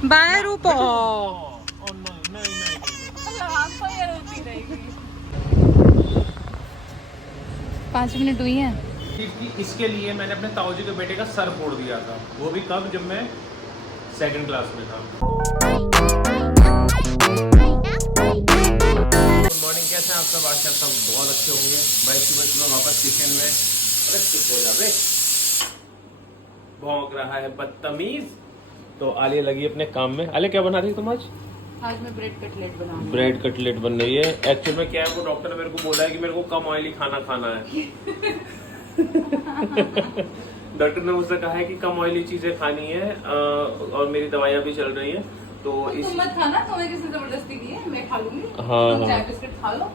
Bye रूपो। नहीं। 5 minute हुई हैं। इसके लिए मैंने अपने ताऊजी के बेटे का सर फोड़ दिया था, वो भी कब, जब मैं 2nd क्लास में था। गुड मॉर्निंग, कैसे हैं आप सब? आशा सब बहुत अच्छे होंगे। भाई सुबह वापस किचन में। अरे चुप हो जा बे, भौंक रहा है बदतमीज। तो आलिया लगी अपने काम में। आलिया क्या बना रही तुम आज? आज मैं ब्रेड कटलेट बनाऊंगी। ब्रेड कटलेट बन रही है। एक्चुअल में क्या है, वो डॉक्टर ने मेरे को बोला है कि मेरे को कम ऑयली खाना खाना है। डॉक्टर ने मुझसे कहा है कि कम ऑयली चीजें खानी है, और मेरी दवाइयाँ भी चल रही हैं। तो तुम मत खाना, तुम्हें किसी जबरदस्ती की है, मैं खा लूंगी। हाँ, तुम चाय बिस्किट खा लो।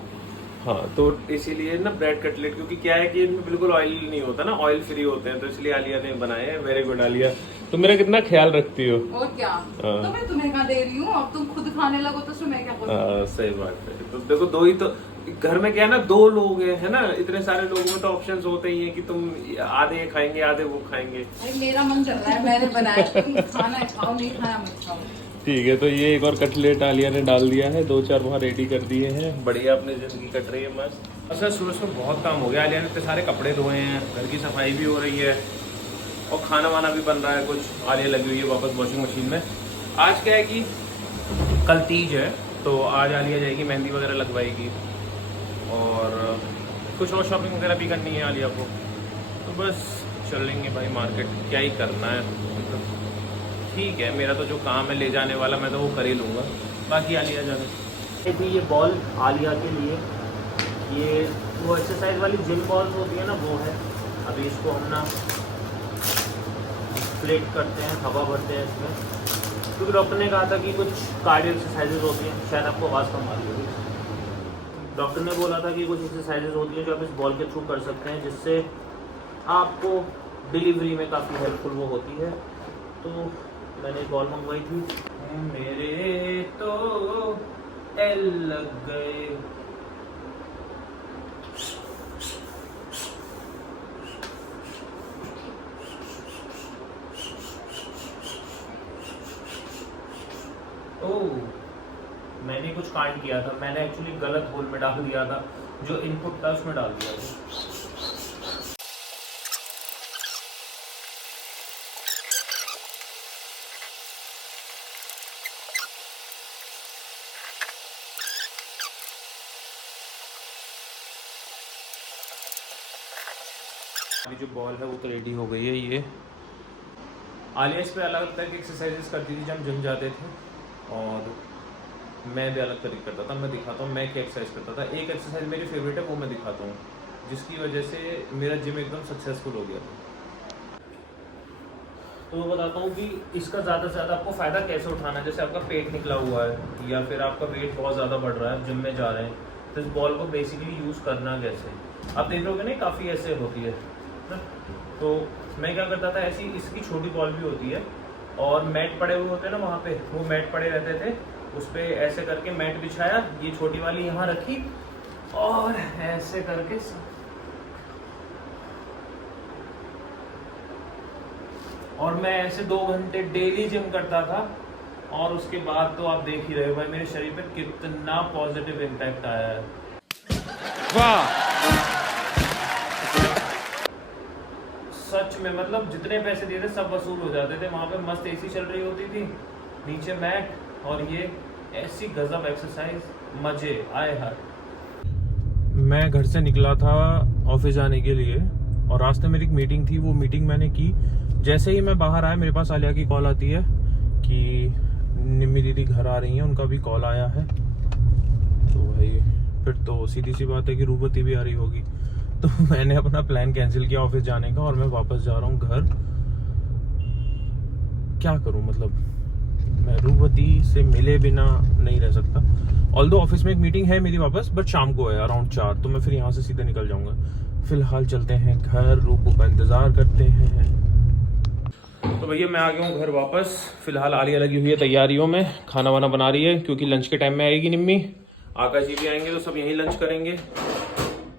हाँ, तो इसीलिए ना ब्रेड कटलेट, क्योंकि क्या है कि इनमें बिल्कुल ऑयल नहीं होता ना, ऑयल फ्री होते हैं, तो इसलिए आलिया ने बनाए हैं। वेरी गुड आलिया, तुम मेरा कितना ख्याल रखती हो। और क्या, तो मैं तुम्हें कहाँ दे रही हूँ, अब तुम खुद खाने लगो तो उसमें मैं क्या करूँ। सही बात है। तो देखो, दो ही तो घर में क्या है ना, 2 लोग हैं, है ना, इतने सारे लोगों में तो ऑप्शंस होते ही हैं कि तुम आधे ये खाएंगे आधे वो खाएंगे। अरे मेरा मन चल रहा है, मैंने बनाया, तुम खाना है खाओ, नहीं खाना मत खाओ। ठीक है, तो ये एक और कटलेट आलिया ने डाल दिया है, 2-4 वहाँ रेडी कर दिए हैं। बढ़िया, अपनी जिंदगी कट रही है मस्त। अच्छा, सुबह बहुत काम हो गया। आलिया ने इतने सारे कपड़े धोए हैं, घर की सफाई भी हो रही है, और खाना वाना भी बन रहा है कुछ। आलिया लगी हुई है वापस वॉशिंग मशीन में। आज क्या है कि कल तीज है, तो आज आलिया जाएगी, मेहंदी वगैरह लगवाएगी, और कुछ और शॉपिंग वगैरह भी करनी है आलिया को। तो बस चलेंगे भाई मार्केट, क्या ही करना है। मतलब ठीक है, मेरा तो जो काम है ले जाने वाला, मैं तो वो कर ही लूँगा, बाकी आलिया जाने। ये बॉल आलिया के लिए, ये वो एक्सरसाइज वाली जिम बॉल्स होती है ना, वो है। अभी इसको हम ना प्लेट करते हैं, हवा भरते हैं इसमें, क्योंकि डॉक्टर ने कहा था कि कुछ कार्डियो एक्सरसाइजेज होती हैं। शायद आपको आवाज़ कम आ रही होगी। डॉक्टर ने बोला था कि कुछ एक्सरसाइजेज होती हैं जो आप इस बॉल के थ्रू कर सकते हैं, जिससे आपको डिलीवरी में काफ़ी हेल्पफुल वो होती है। तो मैंने बॉल मंगवाई थी। मेरे तो एल लग गए। ओह, मैंने कुछ कांड किया था। मैंने एक्चुअली गलत होल में डाल दिया था, जो इनपुट था उसमें डाल दिया था। अभी जो बॉल है वो तो रेडी हो गई है। ये आलिया इस पे अलग तरह की एक्सरसाइजेस करती थी जब हम जिम जाते थे, और मैं भी अलग तरीके करता था। मैं दिखाता हूँ मैं क्या एक्सरसाइज करता था। एक एक्सरसाइज मेरी फेवरेट है, वो मैं दिखाता हूँ, जिसकी वजह से मेरा जिम एकदम सक्सेसफुल हो गया था। तो मैं बताता हूँ कि इसका ज़्यादा से ज़्यादा आपको फ़ायदा कैसे उठाना है। जैसे आपका पेट निकला हुआ है, या फिर आपका वेट बहुत ज़्यादा बढ़ रहा है, जिम में जा रहे हैं, तो इस बॉल को बेसिकली यूज़ करना कैसे, आप देख लोगे ना, काफ़ी ऐसे होती है। तो मैं क्या करता था, ऐसी इसकी छोटी बॉल भी होती है, और मैट पड़े हुए होते हैं ना वहाँ पे, वो मैट पड़े रहते थे, उस पर ऐसे करके मैट बिछाया, ये छोटी वाली यहाँ रखी, और ऐसे करके और मैं ऐसे 2 घंटे डेली जिम करता था। और उसके बाद तो आप देख ही रहे हो भाई, मेरे शरीर पे कितना पॉजिटिव इम्पैक्ट आया है। वाह, सच में, मतलब जितने पैसे दिए थे सब वसूल हो जाते थे। वहाँ पे मस्त एसी चल रही होती थी, नीचे मैट, और ये ऐसी गजब एक्सरसाइज, मजे आए हर। मैं घर से निकला था ऑफिस जाने के लिए, और रास्ते में एक मीटिंग थी, वो मीटिंग मैंने की। जैसे ही मैं बाहर आया, मेरे पास आलिया की कॉल आती है कि निम्मी दीदी घर आ रही हैं, उनका भी कॉल आया है। तो भाई फिर तो सीधी सी बात है कि रूपवती भी आ रही होगी। तो मैंने अपना प्लान कैंसिल किया ऑफिस जाने का, और मैं वापस जा रहा हूँ घर। क्या करूँ, मतलब मैं रूपवती से मिले बिना नहीं रह सकता। ऑल्दो ऑफिस में एक मीटिंग है मेरी वापस, बट शाम को है अराउंड 4, तो मैं फिर यहाँ से सीधे निकल जाऊँगा। फिलहाल चलते हैं घर, रूपू का इंतज़ार करते हैं। तो भैया मैं आ गया हूँ घर वापस। फिलहाल आलिया लगी हुई है तैयारियों में, खाना वाना बना रही है, क्योंकि लंच के टाइम में आएगी निम्मी। आकाश जी भी आएंगे तो सब यहीं लंच करेंगे।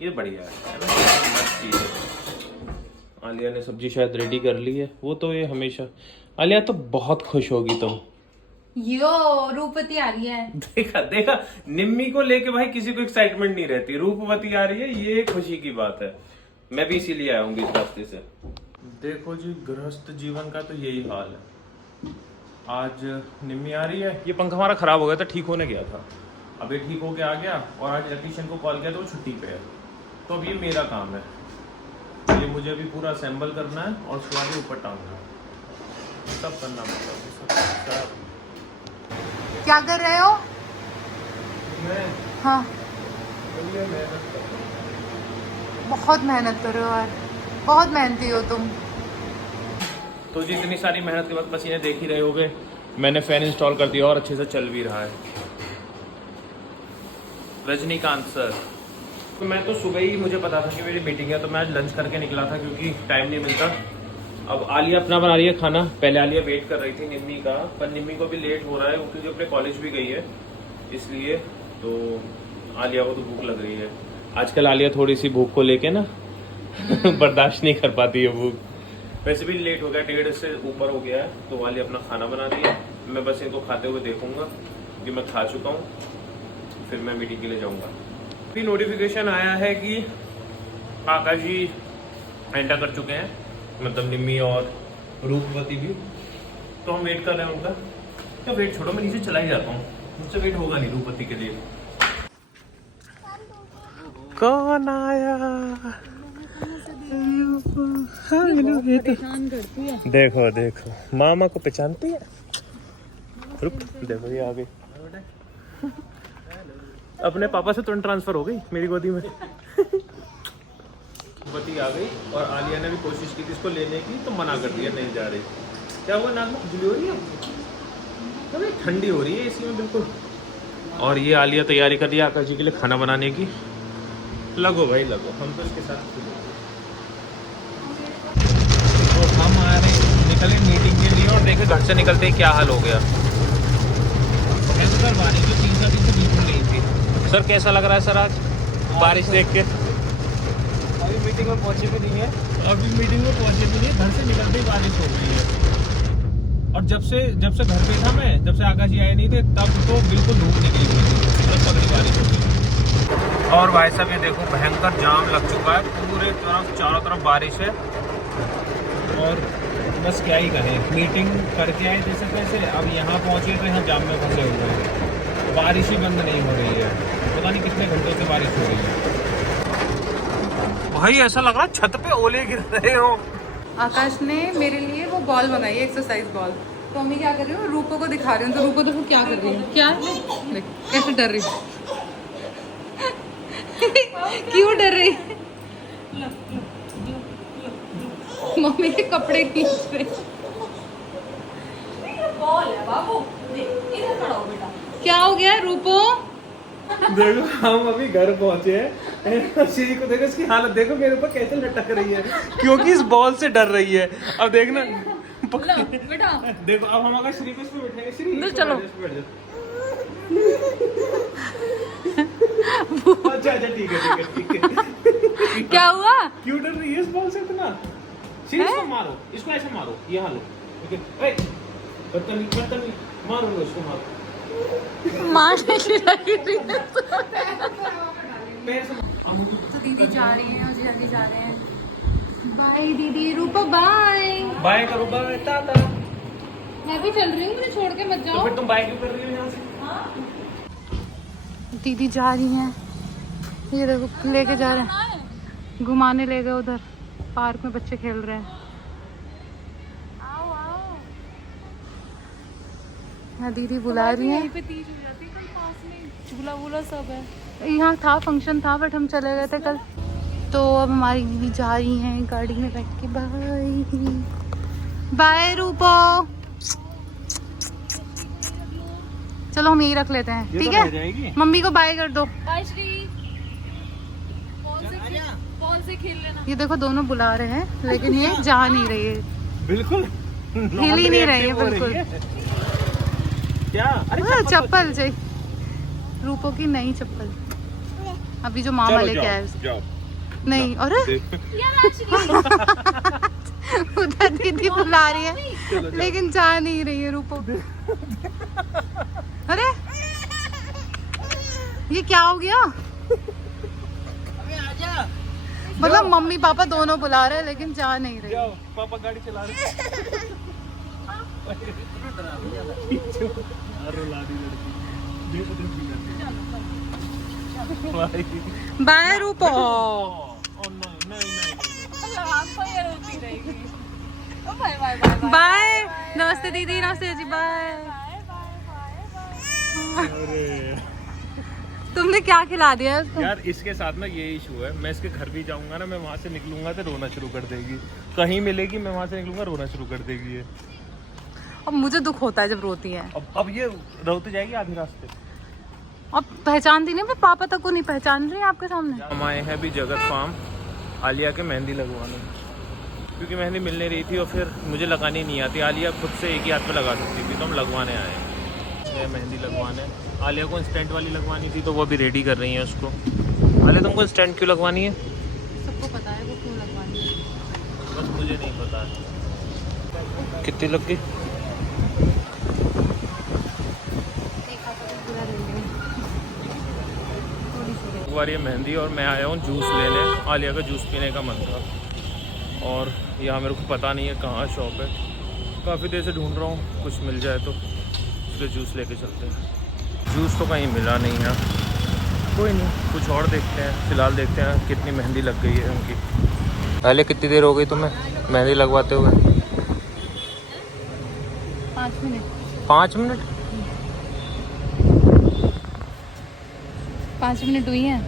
ये बढ़िया है ना, मस्त चीज़ है। आलिया ने सब्जी शायद रेडी कर ली है, वो तो ये हमेशा। आलिया तो बहुत खुश होगी तुम, यो रूपवती आ रही है। देखा देखा, निम्मी को लेके भाई किसी को एक्साइटमेंट नहीं रहती, रूपवती आ रही है, ये खुशी की बात है। मैं भी इसीलिए आया हूँ इस रास्ते से। देखो जी, गृहस्थ जीवन का तो यही हाल है। आज निम्मी आ रही है, ये पंखा हमारा खराब हो गया था, ठीक होने गया था, अब ये ठीक होके आ गया, और आज इलेक्ट्रीशियन को कॉल किया तो वो छुट्टी पे है। तो अब ये मेरा काम है, ये मुझे अभी पूरा असेंबल करना है और उसके बाद ऊपर टांगना है, सब करना पड़ता है। क्या कर रहे हो? मैं हाँ, मेहनत कर रहा हूँ। बहुत मेहनत कर रहे हो यार, बहुत मेहनती हो तुम। तो जी इतनी सारी मेहनत के बाद पसीने देख ही रहे होगे, मैंने फैन इंस्टॉल कर दिया और अच्छे से चल भी रहा है। रजनीकांत सर, तो मैं तो सुबह ही मुझे पता था कि मेरी मीटिंग है, तो मैं आज लंच करके निकला था क्योंकि टाइम नहीं मिलता। अब आलिया अपना बना रही है खाना, पहले आलिया वेट कर रही थी निम्मी का, पर निम्मी को भी लेट हो रहा है क्योंकि अपने कॉलेज भी गई है, इसलिए तो आलिया को तो भूख लग रही है। आजकल आलिया थोड़ी सी भूख को लेके ना बर्दाश्त नहीं कर पाती है भूख। वैसे भी लेट हो गया, 1:30 से ऊपर हो गया है, तो वाली अपना खाना बना रही है। मैं बस इनको खाते हुए देखूंगा कि मैं खा चुका हूँ, फिर मैं मीटिंग के लिए जाऊंगा। अभी नोटिफिकेशन आया है कि आकाश जी एंटर कर चुके हैं, मतलब निम्मी और रूपवती भी, तो हम वेट कर रहे हैं उनका। क्या वेट छोड़ो, मैं नीचे चला ही जाता हूँ, मुझसे वेट होगा नहीं रूपवती के लिए। कौन आया? देखो देखो, मामा को पहचानती है, रुक देखो ये आ गई, अपने पापा से तुरंत ट्रांसफर हो गई मेरी गोदी में। बती आ गई और आलिया ने भी कोशिश की थी इसको लेने की, तो मना कर दिया, नहीं जा रही। क्या हुआ, नाक में खुजली हो रही है, अभी ठंडी हो रही है इसी में बिल्कुल। और ये आलिया तैयारी कर रही है आकाश जी के लिए खाना बनाने की। लगो भाई लगो, हम तो इसके साथ तो हम आ रहे निकले मीटिंग के लिए, और देखे घर से निकलते ही क्या हाल हो गया। सर बारिश जो 3 दिन से बिल्कुल नहीं थी। सर कैसा लग रहा है सर आज बारिश देख के? अभी मीटिंग में पहुंचे भी नहीं है, अभी मीटिंग में पहुंचे भी नहीं, घर से निकलते ही बारिश हो गई है। और जब से घर पे था मैं, जब से आकाश जी आए नहीं थे, तब तो बिल्कुल धूप निकली हुई थी, तब तगड़ी बारिश हो गई। और भाई साहब ये देखो, भयंकर जाम लग चुका है, पूरे तरफ चारों तरफ बारिश है। और बस क्या ही करें, मीटिंग करके आए जैसे कैसे, अब यहाँ पहुँचे तो यहाँ जाम में फंसे हुए हैं, बारिश ही बंद नहीं हो रही है, पता नहीं कितने घंटों से बारिश हो रही है। भाई ऐसा लग रहा है छत पे ओले गिर रहे हो। आकाश ने मेरे लिए वो बॉल बनाई है, एक्सरसाइज बॉल। तो मम्मी क्या कर रही हूँ, रूपो को दिखा रही हूँ, तो रूपो देखो क्या कर रही है, क्या देख कैसे डर रही है। क्यों डर रही है? मम्मी के कपड़े खींच रहे। बॉल है बाबू, इधर खड़ा हो बेटा। क्या हो गया रूपो? देखो हम अभी घर पहुंचे हैं, श्री को देखो, इसकी हालत देखो, मेरे ऊपर कैसे लटक रही है क्योंकि इस बॉल से डर रही है। अब देखना बेटा देखो, अब हम अगर श्री पे बैठेंगे, श्री तो चलो। अच्छा ठीक है। क्या हुआ? क्यों डर रही है इस बॉल से इतना? श्री इसको मारो, इसको ऐसे मारो, यहाँ लो, बदतमीज मारो लो, इसको मारो। मारने की लगी थी। तो दीदी जा रही हैं और जीजाजी जा रहे हैं। बाय दीदी, रूपा बाय। बाय करो, बाय टाटा। मैं भी चल रही हूँ, मुझे छोड़ के मत तो जाओ। फिर तुम बाय क्यों कर रही हो यहाँ से? दीदी जा रही हैं, ये देखो लेके जा रहे हैं, घुमाने ले गए उधर पार्क में, बच्चे खेल रहे हैं। हाँ दीदी बुला रही हैं। झूला वूला सब है। यहाँ था फंक्शन था, बट हम चले गए थे कल। तो अब हमारी दीदी जा रही हैं गाड़ी में बैठ के। बाय बाय रूपो, चलो हम यही रख लेते हैं, ठीक है? मम्मी को बाय कर दो। बाय श्री, बॉल से खेल लेना। ये देखो दोनों बुला रहे हैं, लेकिन ये जा नहीं रही है, बिल्कुल हिल ही नहीं रही है बिल्कुल। क्या? अरे चप्पल चाहिए रूपो की, नई चप्पल, अभी जो मामा लेके आए। नहीं, अरे उधर दीदी बुला रही है। लेकिन जा नहीं रही है रूपो। अरे ये क्या हो गया? मतलब मम्मी पापा दोनों बुला रहे हैं लेकिन जा नहीं रही। जाओ, पापा गाड़ी चला रहे हैं। रुला दी लड़की। बाय रूपो। बाय। नमस्ते दीदी, नमस्ते जी, बाय। तुमने क्या खिला दिया उसको? यार इसके साथ ना ये इशू है, मैं इसके घर भी जाऊंगा ना, मैं वहाँ से निकलूंगा तो रोना शुरू कर देगी। कहीं मिलेगी मैं वहाँ से निकलूंगा रोना शुरू कर देगी ये। अब मुझे दुख होता है जब रोती है। अब ये रोती जाएगी आधे रास्ते। अब पहचानती नहीं, मैं पापा तक को नहीं पहचान रही आपके सामने। हम आए हैं अभी जगत फार्म आलिया के मेहंदी लगवाने, क्योंकि मेहंदी मिल नहीं रही थी और फिर मुझे लगानी नहीं आती। आलिया खुद से एक ही हाथ पे लगा सकती थी, तो हम लगवाने आए हैं मेहंदी लगवाने। आलिया को इंस्टेंट वाली लगवानी थी तो वो भी रेडी कर रही है उसको। आलिया तुमको इंस्टेंट क्यों लगवानी है? सबको पता है वो क्यों लगवानी है, बस मुझे नहीं पता है। कितनी लग गई? बार ये मेहंदी और मैं आया हूँ जूस लेने। आलिया का जूस पीने का मन था और यहाँ मेरे को पता नहीं है कहाँ शॉप है। काफ़ी देर से ढूंढ रहा हूँ, कुछ मिल जाए तो उसके जूस लेके चलते हैं। जूस तो कहीं मिला नहीं है, कोई नहीं कुछ और देखते हैं। फ़िलहाल देखते हैं कितनी मेहंदी लग गई है उनकी। पहले कितनी देर हो गई तुम्हें मेहंदी लगवाते हुए? 5 मिनट। 5 मिनट? 5 मिनट हुई हैं।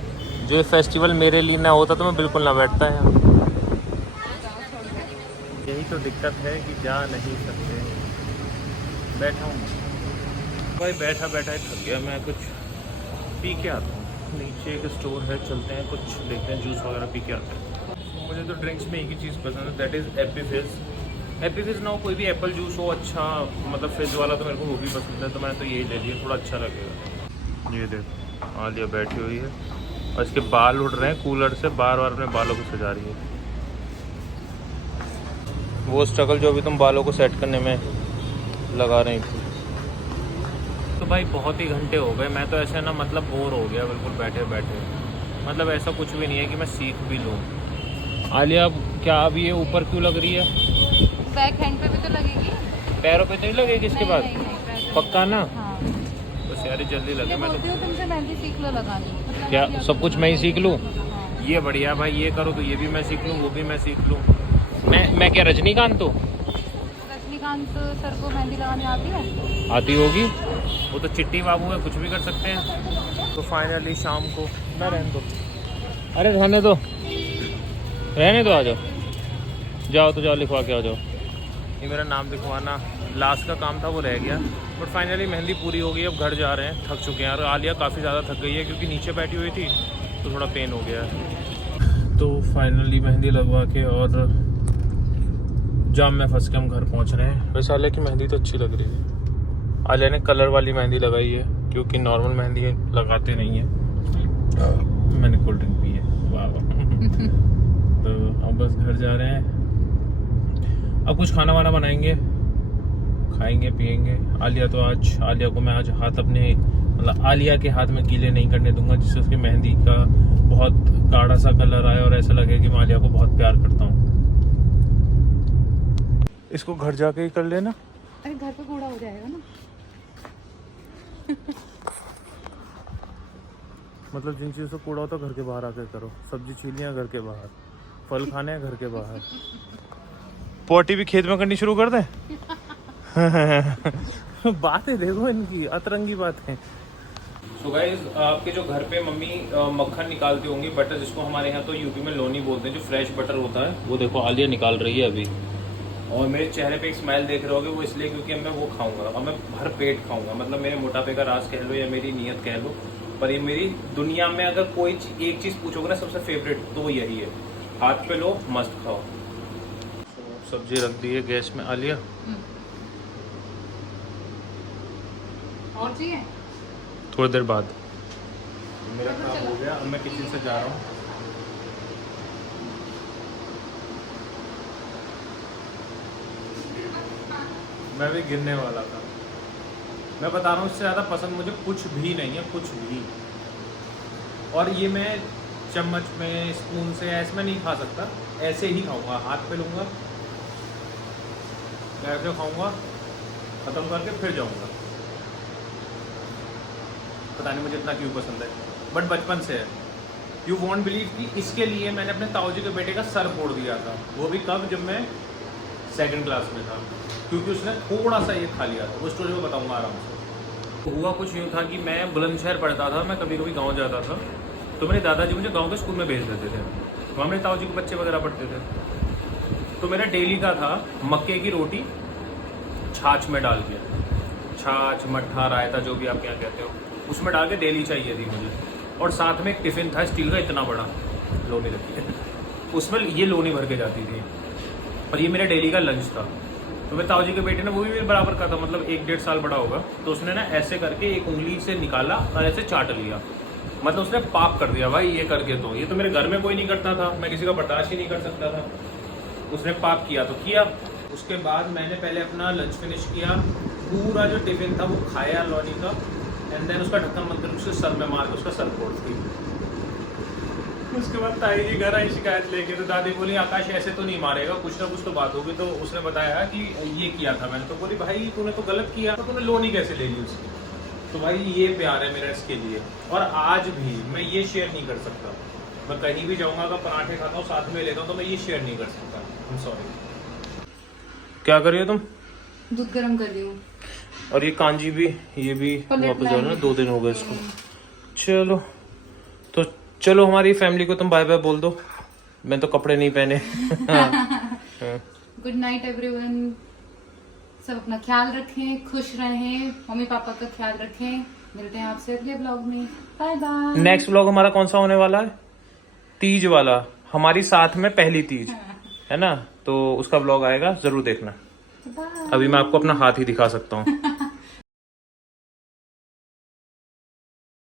जो फेस्टिवल मेरे लिए ना होता तो मैं बिल्कुल ना बैठता है। यही तो दिक्कत है कि जा नहीं सकते। बैठा हूँ भाई, बैठा बैठा ही थक गया मैं। कुछ पी के आता हूँ, नीचे एक स्टोर है, चलते हैं कुछ देखते हैं, जूस वगैरह पी के आते हैं। मुझे तो ड्रिंक्स में एक ही चीज़ पसंद है, दैट इज़ एप्पी फिज़। एप्पी फिज़ ना हो, कोई भी एप्पल जूस हो अच्छा, मतलब फिज़ वाला, तो मेरे को वो भी पसंद है, तो मैंने तो यही ले लिया, थोड़ा अच्छा लगेगा। ये देखो आलिया बैठी हुई है और इसके बाल उड़ रहे हैं कूलर से, बार बार अपने बालों को सजा रही है। वो स्ट्रगल जो अभी तुम बालों को सेट करने में लगा रही थी। तो भाई बहुत ही घंटे हो गए, मैं तो ऐसे ना मतलब बोर हो गया बिल्कुल बैठे बैठे। मतलब ऐसा कुछ भी नहीं है कि मैं सीख भी लूँ। आलिया क्या अब ये ऊपर क्यों लग रही है? बैक हैंड पे भी तो लगेगी, पैरों पे तो नहीं लगेगी इसके बाद? पक्का ना? हाँ। बस यार जल्दी लगे। मैं तो तुमसे मेहंदी सीख लो लगानी। क्या सब कुछ मैं ही सीख लूँ? ये बढ़िया भाई, ये करो तो ये भी मैं सीख लूँ, वो भी मैं सीख लूँ। मैं क्या रजनीकांत हूँ? रजनीकांत सर को मेहंदी लगानी आती है? आती होगी, वो तो चिट्टी बाबू है, कुछ भी कर सकते हैं। तो फाइनली शाम को मैं रहने दो, अरे रहने दो, रहने दो, आ जाओ, जाओ तो जाओ, लिखवा के आ जाओ। ये मेरा नाम लिखवाना लास्ट का काम था, वो रह गया। बट फाइनली मेहंदी पूरी हो गई, अब घर जा रहे हैं, थक चुके हैं। और आलिया काफ़ी ज़्यादा थक गई है क्योंकि नीचे बैठी हुई थी तो थोड़ा पेन हो गया है। तो फाइनली मेहंदी लगवा के और जाम में फंस के हम घर पहुंच रहे हैं। वैसे आलिया की मेहंदी तो अच्छी लग रही है। आलिया ने कलर वाली मेहंदी लगाई है क्योंकि नॉर्मल मेहंदी लगाते नहीं है। मैंने कोल्ड ड्रिंक पी है, वाह वाह। तो अब बस घर जा रहे हैं, अब कुछ खाना वाना बनाएंगे, खाएंगे पिएंगे। आलिया को मैं आज हाथ अपने मतलब आलिया के हाथ में गीले नहीं करने दूंगा, जिससे उसकी मेहंदी का बहुत गाढ़ा सा कलर आए और ऐसा लगे कि मैं आलिया को बहुत प्यार करता हूँ। इसको घर जाके ही कर लेना। अरे घर पे कूड़ा हो जाएगा ना। मतलब जिन चीज़ों से कूड़ा होता है घर के बाहर आकर करो। सब्जी छीलियाँ घर के बाहर, फल खाने हैं घर के बाहर, पोटी भी खेत में करनी शुरू कर दें। बातें देखो इनकी, अतरंगी बातें। सो गाइस, आपके जो घर पे मम्मी मक्खन निकालती होंगी, बटर जिसको हमारे यहाँ तो यूपी में लोनी बोलते हैं, जो फ्रेश बटर होता है, वो देखो आलिया निकाल रही है अभी। और मेरे चेहरे पे एक स्माइल देख रहे होगे, वो इसलिए क्योंकि अब मैं वो खाऊंगा और मैं भर पेट खाऊंगा। मतलब मेरे मोटापे का राज कह लो या मेरी नीयत कह लो, पर ये मेरी दुनिया में अगर कोई एक चीज़ पूछोगे ना सबसे फेवरेट, तो यही है। हाथ पे लो, मस्त खाओ। सब्जी रख दी है गैस में आलिया। और चाहिए? थोड़ी देर बाद। मेरा काम हो गया, अब मैं किचन से जा रहा हूँ। मैं भी गिरने वाला था। मैं बता रहा हूँ इससे ज़्यादा पसंद मुझे कुछ भी नहीं है, कुछ भी। और ये मैं चम्मच में, स्पून से ऐसे में नहीं खा सकता, ऐसे ही खाऊंगा, हाथ पे लूँगा, ऐसे खाऊंगा, ख़त्म करके फिर जाऊँगा। पता नहीं मुझे इतना क्यों पसंद है, बट बचपन से है। यू वॉन्ट बिलीव कि इसके लिए मैंने अपने ताऊजी के बेटे का सर फोड़ दिया था। वो भी कब? जब मैं 2nd क्लास में था, क्योंकि उसने थोड़ा सा ये खा लिया था। वो स्टोरी में बताऊंगा आराम से। हुआ कुछ यूँ था कि मैं बुलंदशहर पढ़ता था, मैं कभी कभी गांव जाता था, तो मेरे दादाजी मुझे गांव के स्कूल में भेज देते थे। वहाँ मेरे ताऊजी के बच्चे वगैरह पढ़ते थे। तो मेरा डेली का था मक्के की रोटी छाछ में डाल के, छाछ, मट्ठा, रायता, जो भी आप क्या कहते हो, उसमें डाल के डेली चाहिए थी मुझे। और साथ में एक टिफ़िन था स्टील का, इतना बड़ा, लोनी रखी है, उसमें ये लोनी भर के जाती थी, और ये मेरा डेली का लंच था। तो मेरे ताऊजी के बेटे ने, वो भी मेरे बराबर का था, मतलब 1-1.5 साल बड़ा होगा, तो उसने ना ऐसे करके एक उंगली से निकाला और ऐसे चाट लिया, मतलब उसने पाप कर दिया भाई ये करके। तो ये तो मेरे घर में कोई नहीं करता था, मैं किसी का बर्दाश्त ही नहीं कर सकता था, उसने पाप किया तो किया। उसके बाद मैंने पहले अपना लंच फिनिश किया, पूरा जो टिफ़िन था वो खाया लौनी का, एंड देन उसका ढक्कन बंद करके उसके सर में मार के उसका सर फोड़ दी। उसके बाद ताई जी घर आई शिकायत लेके, तो दादी बोली आकाश ऐसे तो नहीं मारेगा, कुछ ना कुछ तो बात होगी। तो उसने बताया कि ये किया था मैंने। तो बोली भाई तूने तो गलत किया, तो तूने लोनी कैसे ले ली उसकी? तो भाई ये प्यार है मेरा इसके लिए, और आज भी मैं ये शेयर नहीं कर सकता। मैं कहीं भी जाऊँगा, अगर पराठे खाता हूँ साथ में लेता हूँ, तो मैं ये शेयर नहीं कर सकता। I am sorry. क्या कर रही हो तुम? दूध गर्म कर रही हूँ। और ये कांजी भी, ये भी वापस जाओ ना, 2 दिन हो गए इसको। चलो तो चलो, हमारी फैमिली को तुम बाय बाय बोल दो, मैं तो कपड़े नहीं पहने। गुड नाइट एवरीवन, सब अपना ख्याल रखें, खुश रहें, मम्मी पापा का ख्याल रखें। मिलते हैं आपसे अगले ब्लॉग में। Bye bye. नेक्स्ट ब्लॉग हमारा कौन सा होने वाला है? तीज वाला, हमारी साथ में पहली तीज है ना, तो उसका ब्लॉग आएगा, जरूर देखना। बाय। अभी मैं आपको अपना हाथ ही दिखा सकता हूँ।